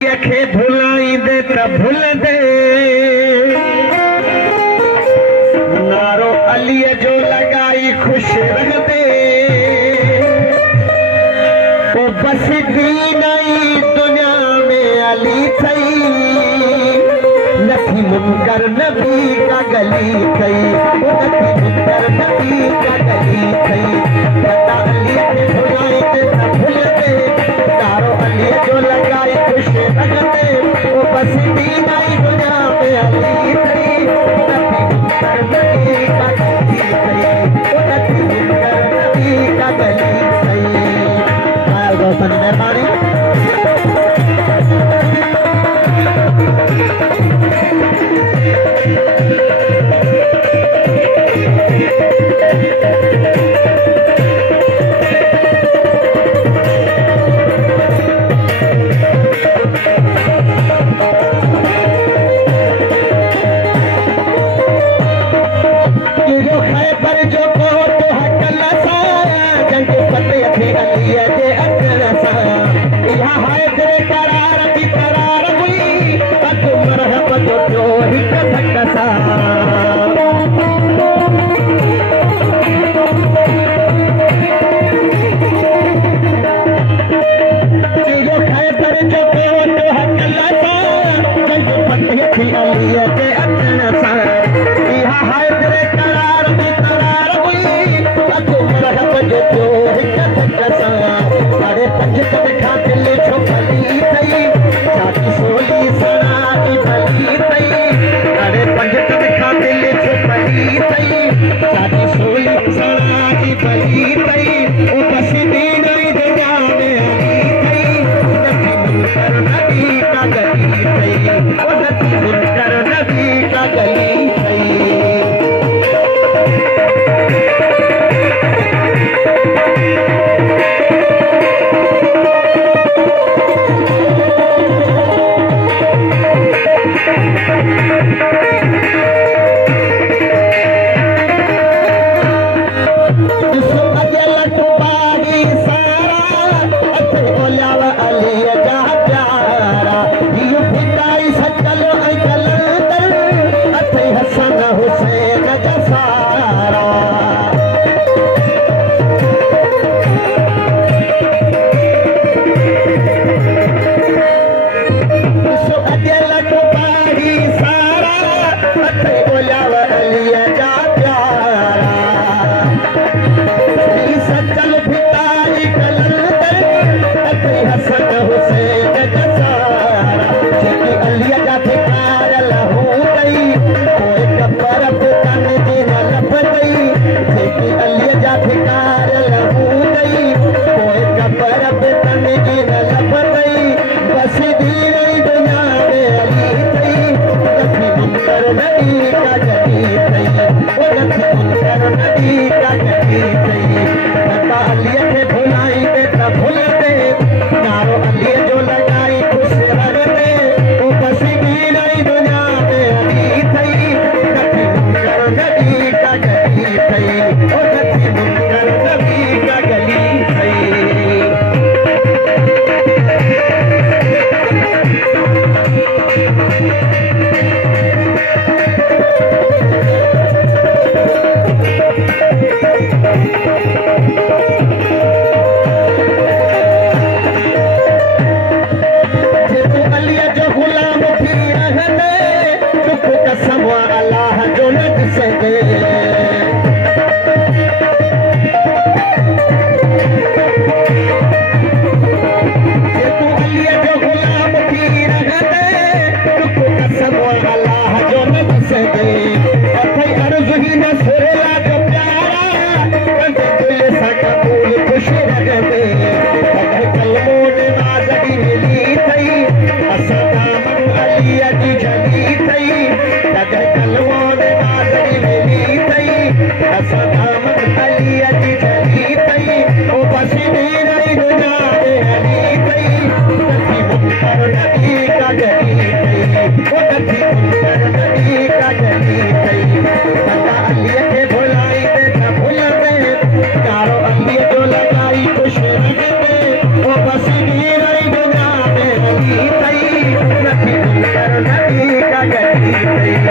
खे भुलाई दे त भुल दे नारो अली जो लगाई खुश रह दे ओ बस दीनाई दुनिया में अली थई नथी मुनकर नबी का गली थई नथी मुनकर नबी का गली थई बता अली खे भुलाई दे त भुल दे नारो अली जो लगाई खुश रह दे ओ बस दीनाई दुनिया में अली थई नथी मुनकर नबी का गली थई नथी मुनकर नबी का गली थई आया दोस्तन मेहरबानी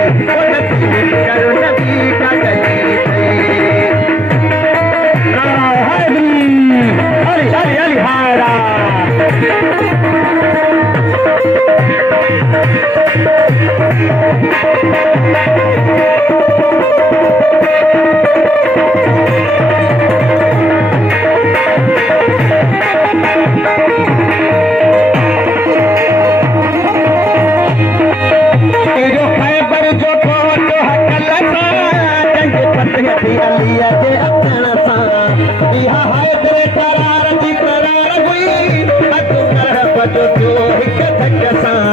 उनकी मुनकर नबी का गली थई अली अली अली हारा अलिया जे अचण सां इहा हैदर करार जी करार हुई अधु कर बजो थियो हिक धक सां